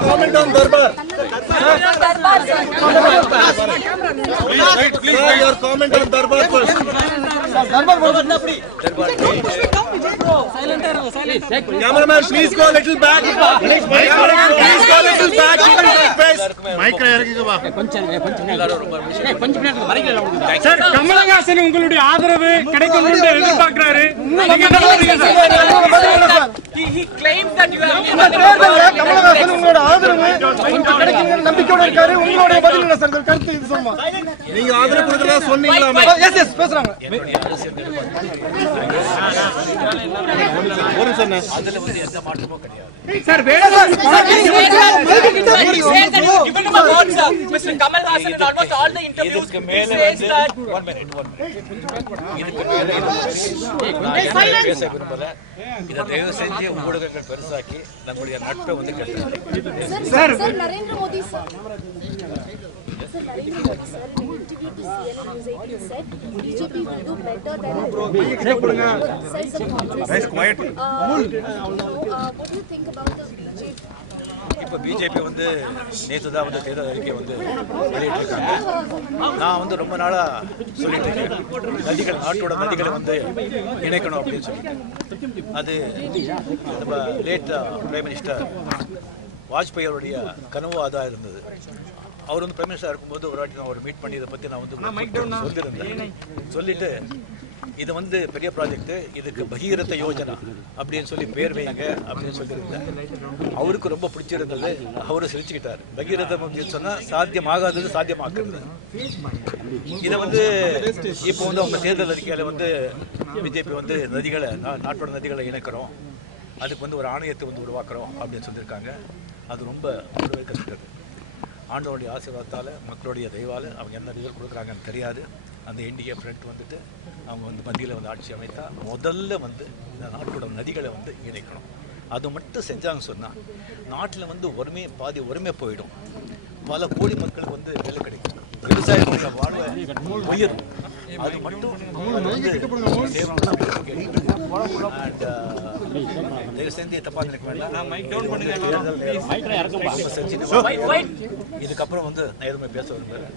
comment on Darbar. Sir, your comment on Darbar first. Cameraman, please go a little back. Cameraman, please go a little back. Keep it like face. Sir Kamal Haasan உங்களுடைய ஆதரவு கிடைக்கும் என்று எதிர்பார்க்கிறாரு நம்பிக்கையோட இருக்காரு உங்களுடைய பதில் என்ன sir கருத்து இது சொல்லுமா நீங்க ஆதரவு கொடுக்கறதா சொன்னீங்களாமே எஸ் எஸ் பேசுறாங்க ஒரு சார் இதுக்கு மேல வந்து இதுக்கு மேல தயவு செஞ்சு ஊடகங்கள் பெருசாக்கி நம்முடைய நட்பை வந்து கெடுத்து sir, Narendra Modi sir. Sir, Narendra Modi sir, in an interview to CNN News 18 said BJP will do better than Said some comments. Guys, quiet. Uh, uh, what do you think about the BJP? இப்போ BJP வந்து நேற்று தான் வந்து தேர்தல் அறிக்கையை வந்து வெளியிட்டிருக்காங்க நான் வந்து ரொம்ப நாளா சொல்லிட்டு இருக்கேன் நதிகள் நாட்டோட நதிகளை வந்து இணைக்கணும் அப்படின்னு சொல்லி அது நம்ம லேட் பிரைம் மினிஸ்டர் வாஜ்பாய் அவருடைய கனவு அதான் இருந்தது. அவர் வந்து பிரைம் மினிஸ்டர் இருக்கும்போது ஒரு வாட்டி நான் ஒரு மீட் பண்ணி இதை பற்றி நான் வந்து சொல்லியிருந்தேன். சொல்லிட்டு இது வந்து பெரிய ப்ராஜெக்ட் இதுக்கு பகீரத யோஜனா அப்படின்னு சொல்லி பேர் வைங்க அப்படின்னு சொல்லியிருந்தேன். அவருக்கு ரொம்ப பிடிச்சிருந்தது. அவரு சிரிச்சுக்கிட்டார். பகீரதம் அப்படின்னு சொன்னா சாத்தியமாகாதது சாத்தியமாக்குறது. இதை வந்து இப்போ வந்து அவங்க தேர்தல் அறிக்கையில வந்து பிஜேபி வந்து நதிகளை நாட்டோட நதிகளை இணைக்கிறோம். அதுக்கு வந்து ஒரு ஆணையத்தை வந்து உருவாக்குறோம் அப்படின்னு சொல்லியிருக்காங்க. அது ரொம்ப வரவேற்கத்தக்கது ஆண்டவனுடைய ஆசீர்வாதத்தால் மக்களுடைய தயவால் அவங்க என்ன ரிசல்ட் கொடுக்குறாங்கன்னு தெரியாது. அந்த என்டிஏ ஃப்ரண்ட் வந்துட்டு அவங்க வந்து மத்தியில் வந்து ஆட்சி அமைத்தா முதல்ல வந்து இந்த நாட்டோட நதிகளை வந்து இணைக்கணும். அது மட்டும் செஞ்சாங்க சொன்னால் நாட்டில் வந்து ஒருமை பாதி ஒருமை போயிடும். பல கோடி மக்களுக்கு வந்து வேலை கிடைக்கும். விவசாயிகளோட வாழ்வை உயரும். அது மட்டும் uh, தயவு செஞ்சு தப்பா நினைக்க வேண்டாம் இதுக்கப்புறம் வந்து நான் எதுவுமே பேச விரும்புறேன்